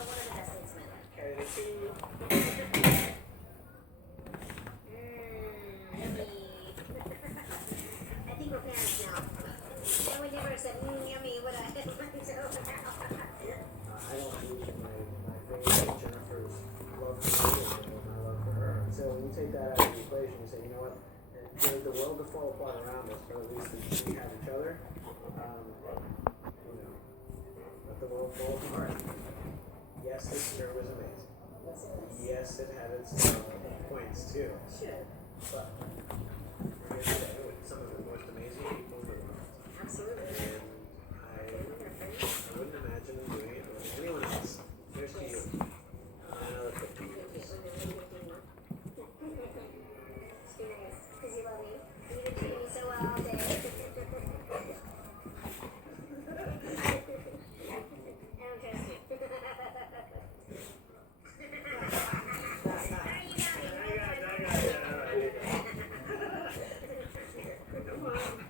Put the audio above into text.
Carry the two. Yummy. I think we're parents now. And we never said, yummy, what I I don't lose my favorite Jennifer's love for me and my love for her. So when you take that out of the equation, you say, you know what? The world will fall apart around us, but at least we have each other. Let the world fall apart. Yes, this year was amazing. Yes, it had its points too. Sure. But we're here today with some of the most amazing people in the world. Absolutely. And I wouldn't imagine doing it with anyone else. Here's to you. Another 50 years. It's been nice. Because you love me. You've been treating me so well all day. I don't trust you. Come on.